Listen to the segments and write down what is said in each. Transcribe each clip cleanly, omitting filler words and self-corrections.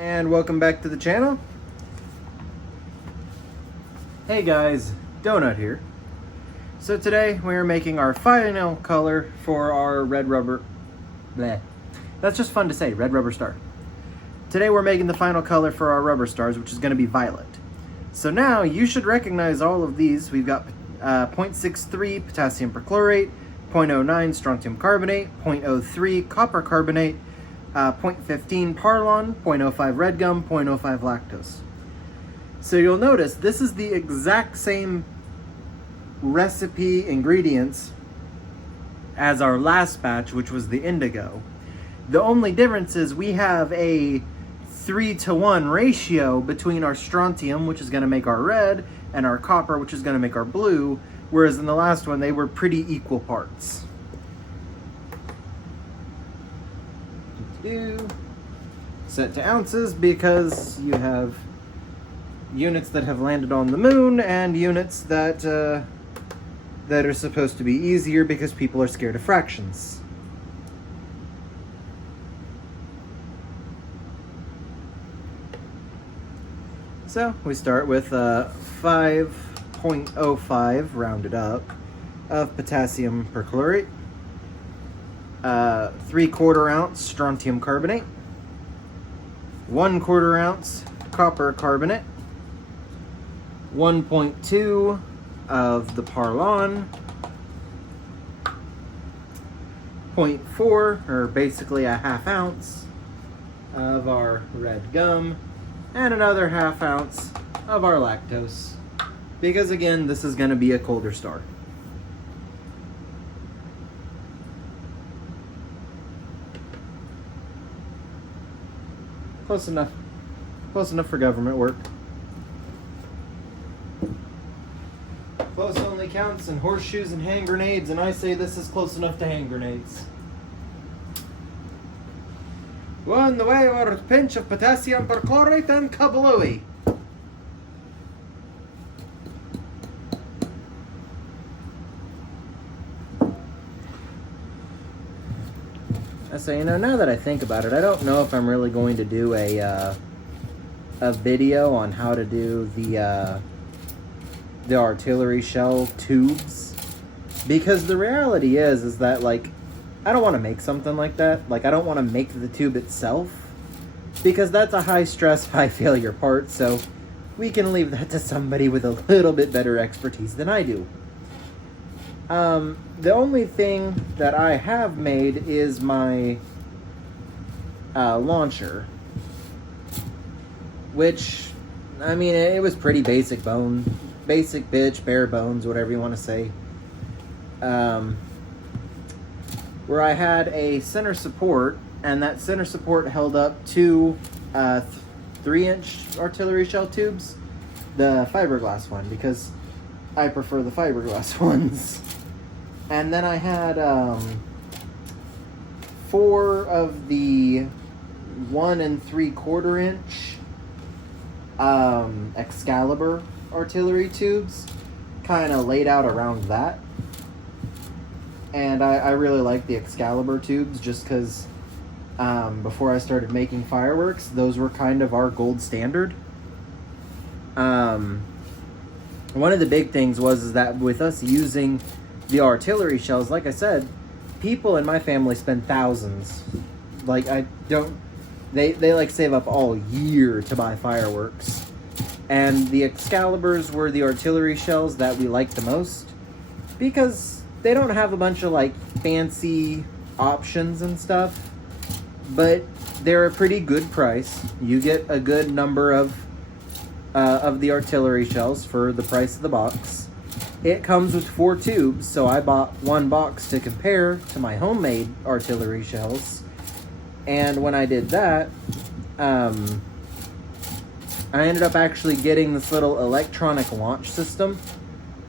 And welcome back to the channel. Hey guys, Donut here. So today we are making our final color for our red rubber, that's just fun to say, red rubber star. Today we're making the final color for our rubber stars, which is going to be violet. So now you should recognize all of these. We've got 0.63 potassium perchlorate, 0.09 strontium carbonate, 0.03 copper carbonate, 0.15 Parlon, 0.05 red gum, 0.05 lactose. So you'll notice this is the exact same recipe ingredients as our last batch, which was the indigo. The only difference is we have a 3-to-1 ratio between our strontium, which is going to make our red, and our copper, which is going to make our blue, whereas in the last one they were pretty equal parts. Set to ounces because you have units that have landed on the moon and units that that are supposed to be easier because people are scared of fractions. So we start with 5.05 rounded up of potassium perchlorate, 3/4 ounce strontium carbonate, 1/4 ounce copper carbonate, 1.2 of the Parlon, 0.4, or basically a ½ ounce of our red gum, and another ½ ounce of our lactose, because again, this is going to be a colder star. Close enough. Close enough for government work. Close only counts in horseshoes and hand grenades, and I say this is close enough to hand grenades. On the way, or a pinch of potassium perchlorate and kablooey. So, you know, now that I think about it, I don't know if I'm really going to do a video on how to do the artillery shell tubes, because the reality is that, like, I don't want to make something like that. Like, I don't want to make the tube itself, because that's a high stress, high failure part, so we can leave that to somebody with a little bit better expertise than I do. The only thing that I have made is my launcher, which, I mean, it was pretty basic bitch, bare bones, whatever you want to say. Where I had a center support, and that center support held up two 3-inch artillery shell tubes, the fiberglass one, because I prefer the fiberglass ones. And then I had 4 of the 1 3/4 inch Excalibur artillery tubes kind of laid out around that. And I really like the Excalibur tubes just because before I started making fireworks, those were kind of our gold standard. One of the big things was that with us using the artillery shells, like I said, people in my family spend thousands. Like, they like save up all year to buy fireworks. And the Excaliburs were the artillery shells that we liked the most, because they don't have a bunch of like fancy options and stuff, but they're a pretty good price. You get a good number of the artillery shells for the price of the box. It comes with 4 tubes, so I bought 1 box to compare to my homemade artillery shells. And when I did that, I ended up actually getting this little electronic launch system,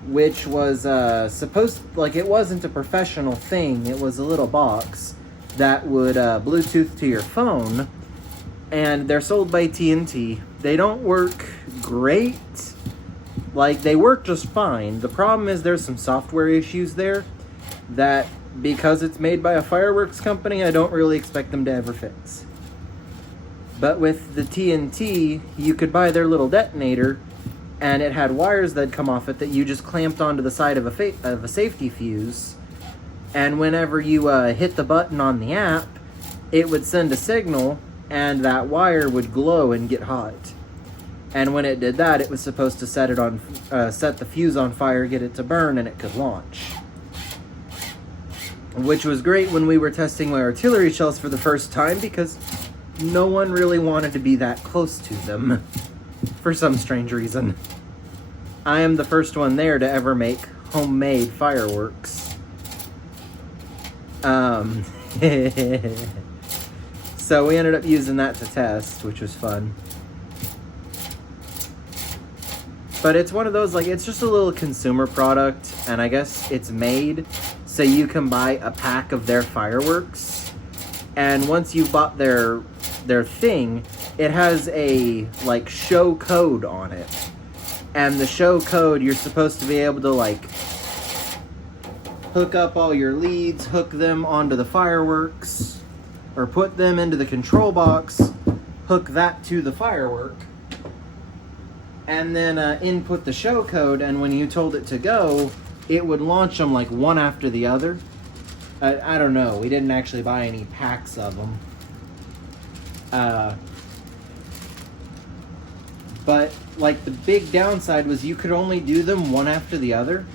which was it wasn't a professional thing. It was a little box that would Bluetooth to your phone, and they're sold by TNT. They don't work great. Like, they work just fine. The problem is there's some software issues there that, because it's made by a fireworks company, I don't really expect them to ever fix. But with the TNT, you could buy their little detonator, and it had wires that come off it that you just clamped onto the side of a safety fuse. And whenever you hit the button on the app, it would send a signal, and that wire would glow and get hot. And when it did that, it was supposed to set the fuse on fire, get it to burn, and it could launch. Which was great when we were testing my artillery shells for the first time, because no one really wanted to be that close to them for some strange reason. I am the first one there to ever make homemade fireworks. So we ended up using that to test, which was fun. But it's one of those, like, it's just a little consumer product, and I guess it's made so you can buy a pack of their fireworks. And once you've bought their thing, it has a, like, show code on it. And the show code, you're supposed to be able to, like, hook up all your leads, hook them onto the fireworks, or put them into the control box, hook that to the firework, and then input the show code, and when you told it to go, it would launch them like one after the other. I don't know, we didn't actually buy any packs of them. But like the big downside was you could only do them one after the other,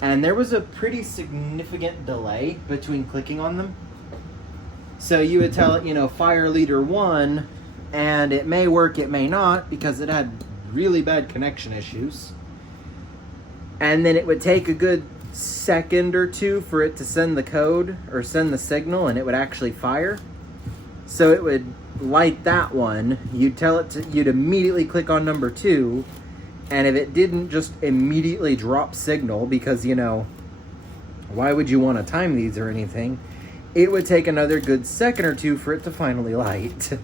and there was a pretty significant delay between clicking on them. So you would tell it, you know, fire leader 1, and it may work, it may not, because it had really bad connection issues. And then it would take a good second or two for it to send the code or send the signal, and it would actually fire. So it would light that one, you'd tell it to, you'd immediately click on number 2, and if it didn't just immediately drop signal, because, you know, why would you want to time these or anything, it would take another good second or two for it to finally light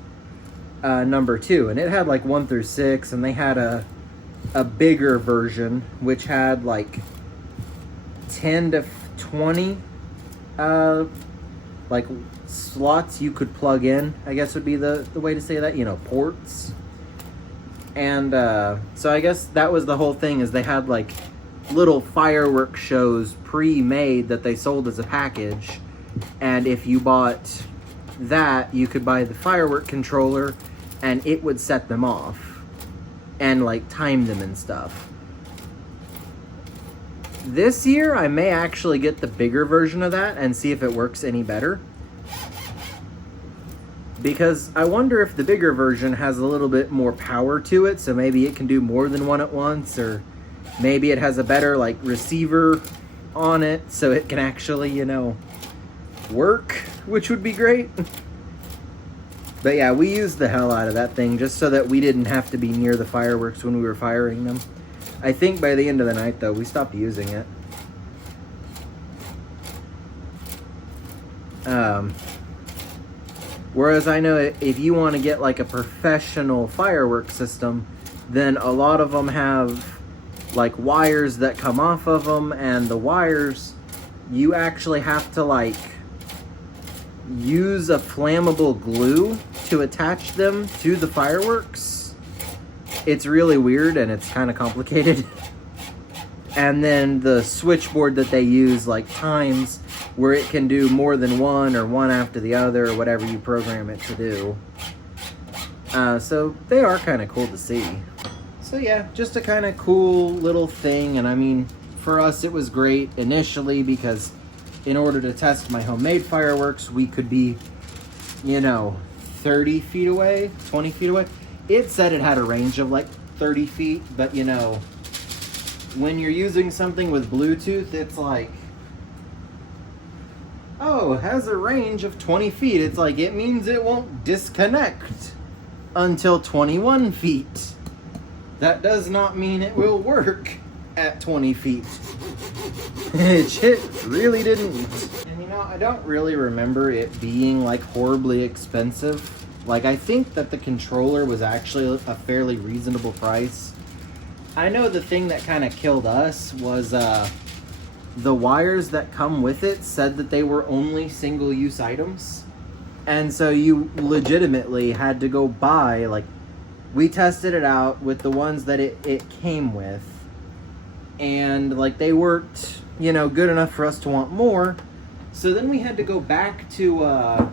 number 2. And it had like 1 through 6, and they had a bigger version which had like 10 to 20 like slots you could plug in, I guess would be the way to say that, you know, ports. And so I guess that was the whole thing, is they had like little firework shows pre-made that they sold as a package, and if you bought that, you could buy the firework controller and it would set them off and like time them and stuff. This year I may actually get the bigger version of that and see if it works any better, because I wonder if the bigger version has a little bit more power to it, so maybe it can do more than one at once, or maybe it has a better like receiver on it so it can actually, you know, work, which would be great. But yeah, we used the hell out of that thing just so that we didn't have to be near the fireworks when we were firing them. I think by the end of the night, though, we stopped using it. Whereas I know if you want to get like a professional fireworks system, then a lot of them have like wires that come off of them, and the wires, you actually have to like use a flammable glue to attach them to the fireworks. It's really weird and it's kind of complicated. And then the switchboard that they use like times where it can do more than one, or one after the other, or whatever you program it to do. So they are kind of cool to see. So yeah, just a kind of cool little thing. And I mean, for us it was great initially, because in order to test my homemade fireworks, we could be, you know, 30 feet away, 20 feet away. It said it had a range of like 30 feet, but you know, when you're using something with Bluetooth, it's like, oh, it has a range of 20 feet. It's like, it means it won't disconnect until 21 feet. That does not mean it will work at 20 feet. It really didn't. And you know, I don't really remember it being like horribly expensive. Like, I think that the controller was actually a fairly reasonable price. I know the thing that kind of killed us was the wires that come with it said that they were only single-use items. And so you legitimately had to go buy, like, we tested it out with the ones that it came with. And, like, they weren't, you know, good enough for us to want more. So then we had to go back to,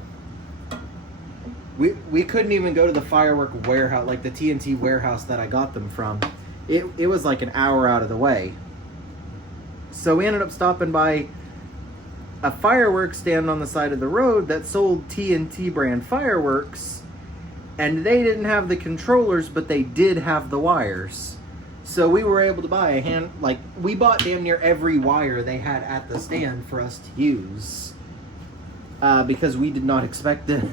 we couldn't even go to the firework warehouse, like the TNT warehouse that I got them from. It was like an hour out of the way. So we ended up stopping by a fireworks stand on the side of the road that sold TNT brand fireworks, and they didn't have the controllers, but they did have the wires. So we were able to buy we bought damn near every wire they had at the stand for us to use. Because we did not expect it.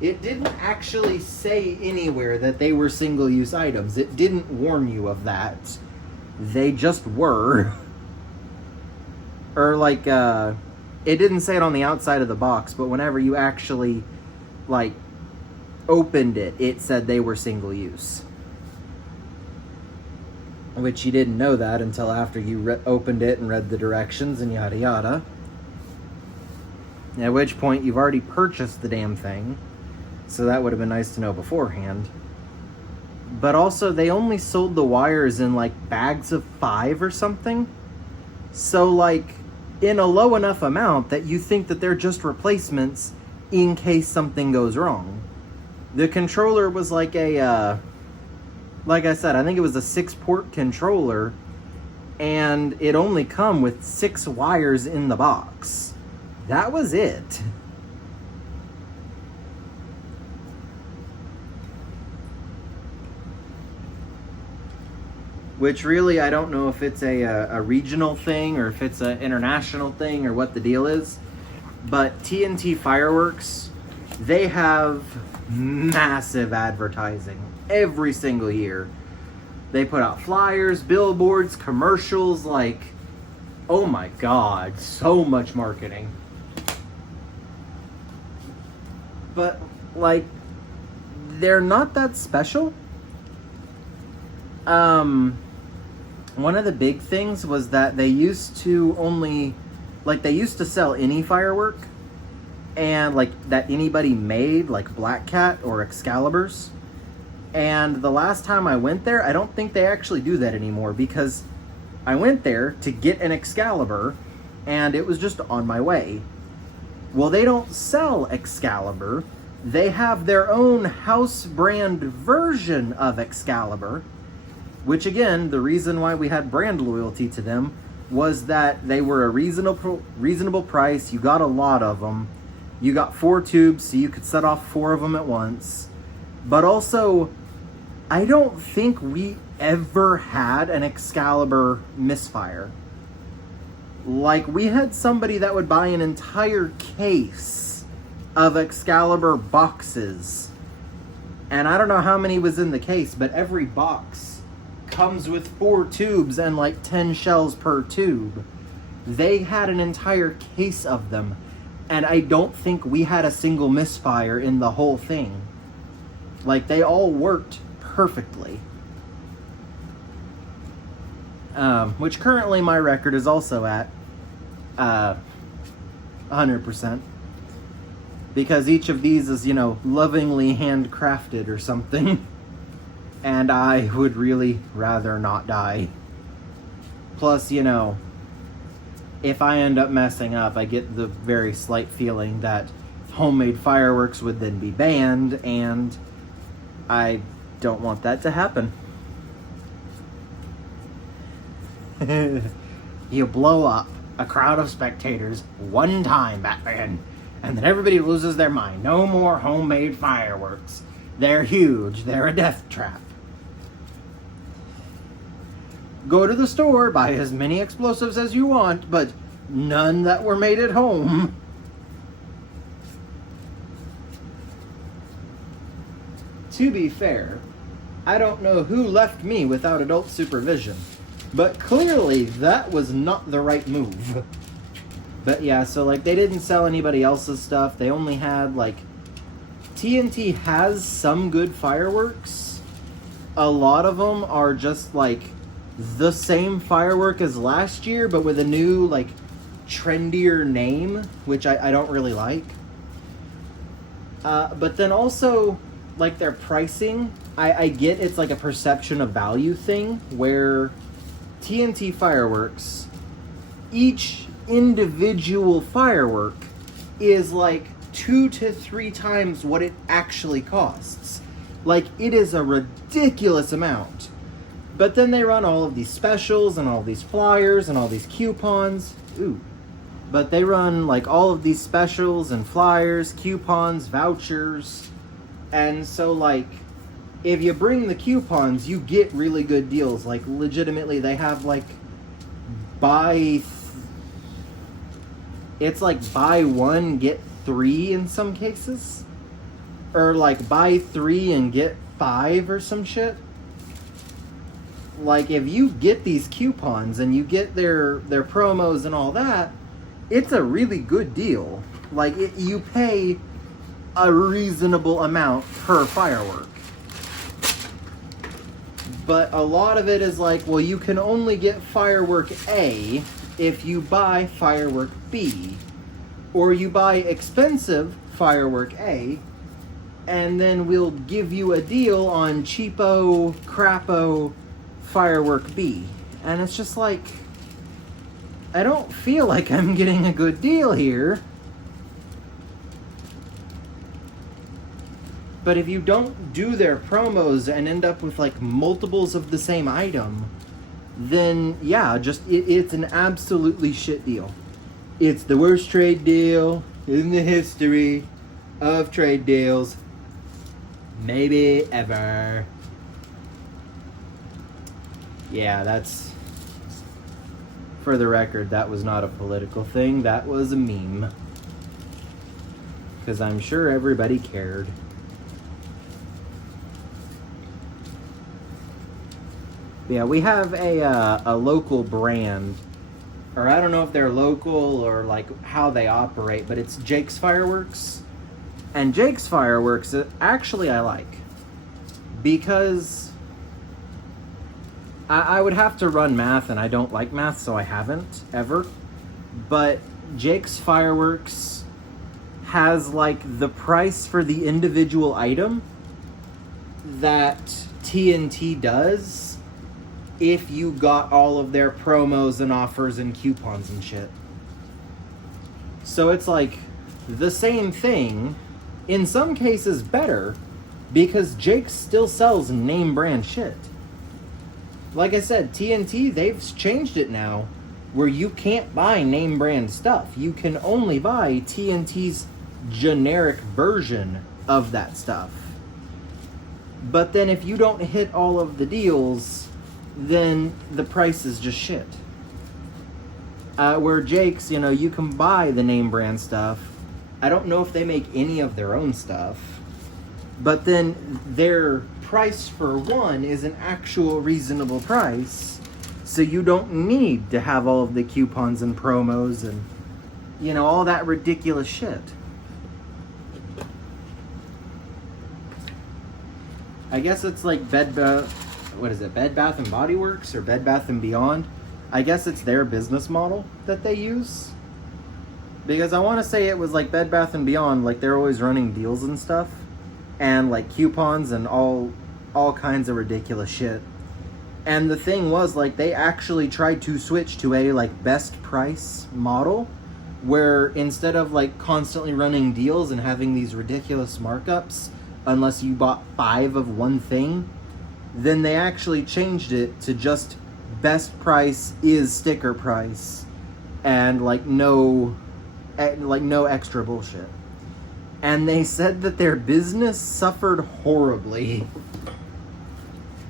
It didn't actually say anywhere that they were single-use items. It didn't warn you of that. They just were. Or like, it didn't say it on the outside of the box, but whenever you actually, like, opened it, it said they were single-use. Which you didn't know that until after you opened it and read the directions and yada yada. At which point you've already purchased the damn thing. So that would have been nice to know beforehand. But also, they only sold the wires in, like, bags of 5 or something. So, like, in a low enough amount that you think that they're just replacements in case something goes wrong. The controller was like a, like I said, I think it was a 6-port controller, and it only come with 6 wires in the box. That was it. Which really, I don't know if it's a regional thing or if it's an international thing or what the deal is. But TNT Fireworks, they have massive advertising every single year. They put out flyers, billboards, commercials, like, oh my God, so much marketing. But, like, they're not that special. One of the big things was that they used to only, like, they used to sell any firework, and, like, that anybody made, like Black Cat or Excaliburs. And the last time I went there, I don't think they actually do that anymore, because I went there to get an Excalibur, and it was just on my way. Well, they don't sell Excalibur. They have their own house brand version of Excalibur. Which, again, the reason why we had brand loyalty to them was that they were a reasonable price. You got a lot of them. You got 4 tubes, so you could set off 4 of them at once. But also, I don't think we ever had an Excalibur misfire. Like, we had somebody that would buy an entire case of Excalibur boxes. And I don't know how many was in the case, but every box comes with 4 tubes and like 10 shells per tube. They had an entire case of them, and I don't think we had a single misfire in the whole thing. Like, they all worked perfectly. Which currently my record is also at 100%. Because each of these is, you know, lovingly handcrafted or something. And I would really rather not die. Plus, you know, if I end up messing up, I get the very slight feeling that homemade fireworks would then be banned, and I don't want that to happen. You blow up a crowd of spectators one time, Batman, and then everybody loses their mind. No more homemade fireworks. They're huge. They're a death trap. Go to the store, buy as many explosives as you want, but none that were made at home. To be fair, I don't know who left me without adult supervision, but clearly that was not the right move. But yeah, so like, they didn't sell anybody else's stuff. They only had, like, TNT has some good fireworks. A lot of them are just like the same firework as last year, but with a new, like, trendier name, which I don't really like. But then also, like, their pricing, I get it's like a perception of value thing, where TNT fireworks, each individual firework is like 2 to 3 times what it actually costs. Like, it is a ridiculous amount. But then they run all of these specials and all these flyers and all these coupons. Ooh. But they run like all of these specials and flyers, coupons, vouchers. And so, like, if you bring the coupons, you get really good deals. Like, legitimately, they have like it's like buy 1, get 3 in some cases. Or like buy 3 and get 5 or some shit. Like, if you get these coupons and you get their promos and all that, it's a really good deal. Like, you pay a reasonable amount per firework. But a lot of it is like, well, you can only get firework A if you buy firework B. Or you buy expensive firework A, and then we'll give you a deal on cheapo, crapo firework B. And it's just like, I don't feel like I'm getting a good deal here. But if you don't do their promos and end up with like multiples of the same item, then yeah, just it's an absolutely shit deal. It's the worst trade deal in the history of trade deals, maybe ever. Yeah, that's, for the record, that was not a political thing. That was a meme. Because I'm sure everybody cared. Yeah, we have a local brand, or I don't know if they're local or like how they operate, but it's Jake's Fireworks. And Jake's Fireworks, actually I like. Because I would have to run math, and I don't like math, so I haven't, ever. But Jake's Fireworks has, like, the price for the individual item that TNT does if you got all of their promos and offers and coupons and shit. So it's, like, the same thing, in some cases better, because Jake still sells name brand shit. Like I said, TNT, they've changed it now where you can't buy name brand stuff. You can only buy TNT's generic version of that stuff. But then if you don't hit all of the deals, then the price is just shit. Where Jake's, you know, you can buy the name brand stuff. I don't know if they make any of their own stuff. But then their price for one is an actual reasonable price, so you don't need to have all of the coupons and promos and, you know, all that ridiculous shit. I guess it's like Bed Bath and Body Works or Bed Bath and Beyond. I guess it's their business model that they use. Because I want to say it was like Bed Bath and Beyond, like they're always running deals and stuff. And like coupons and all kinds of ridiculous shit. And the thing was, like, they actually tried to switch to a like best price model, where instead of like constantly running deals and having these ridiculous markups unless you bought 5 of one thing, then they actually changed it to just best price is sticker price, and like no extra bullshit. And they said that their business suffered horribly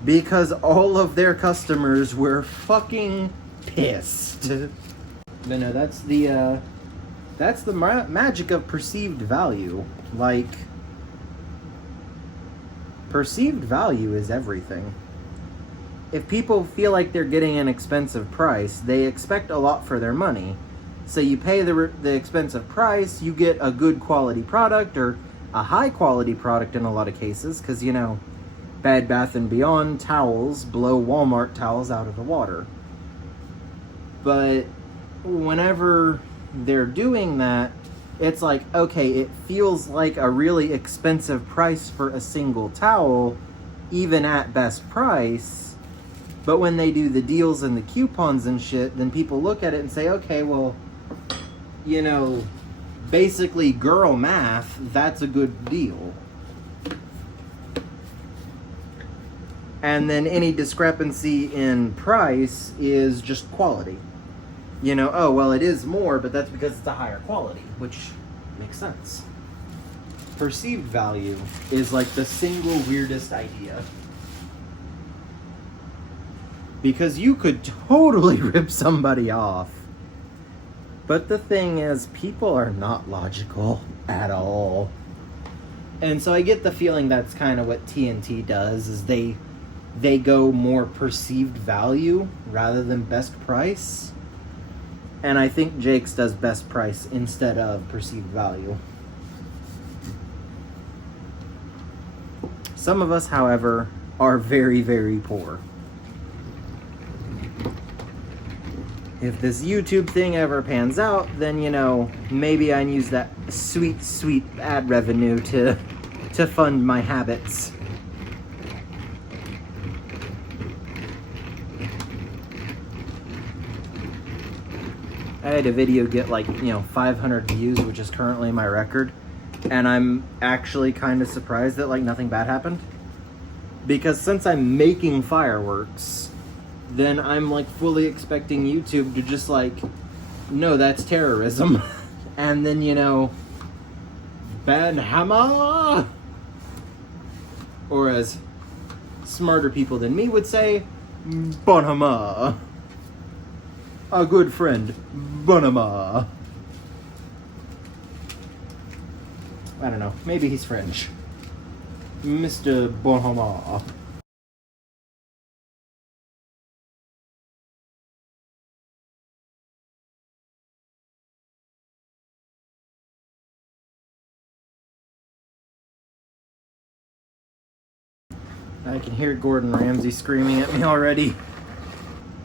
because all of their customers were fucking pissed. But no, that's the magic of perceived value. Like, perceived value is everything. If people feel like they're getting an expensive price, they expect a lot for their money. So you pay the expensive price, you get a good quality product, or a high quality product in a lot of cases, because, you know, Bed Bath & Beyond towels blow Walmart towels out of the water. But whenever they're doing that, it's like, okay, it feels like a really expensive price for a single towel, even at best price. But when they do the deals and the coupons and shit, then people look at it and say, okay, well, you know, basically girl math, that's a good deal. And then any discrepancy in price is just quality. You know, oh, well, it is more, but that's because it's a higher quality, which makes sense. Perceived value is like the single weirdest idea. Because you could totally rip somebody off. But the thing is, people are not logical at all. And so I get the feeling that's kind of what TNT does, is they go more perceived value rather than best price. And I think Jake's does best price instead of perceived value. Some of us, however, are very, very poor. If this YouTube thing ever pans out, then, you know, maybe I can use that sweet, sweet ad revenue to fund my habits. I had a video get like, 500 views, which is currently my record. And I'm actually kind of surprised that like nothing bad happened. Because since I'm making fireworks, then I'm like fully expecting YouTube to just like, no, that's terrorism. And then, ban Hama! Or as smarter people than me would say, Bonhama. A good friend, Bonhama. I don't know, maybe he's French. Mr. Bonhama. I can hear Gordon Ramsay screaming at me already.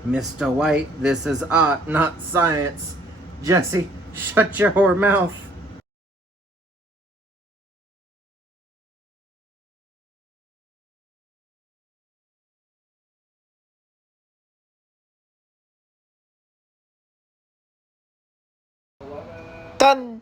Mr. White, this is art, not science. Jesse, shut your whore mouth. Done.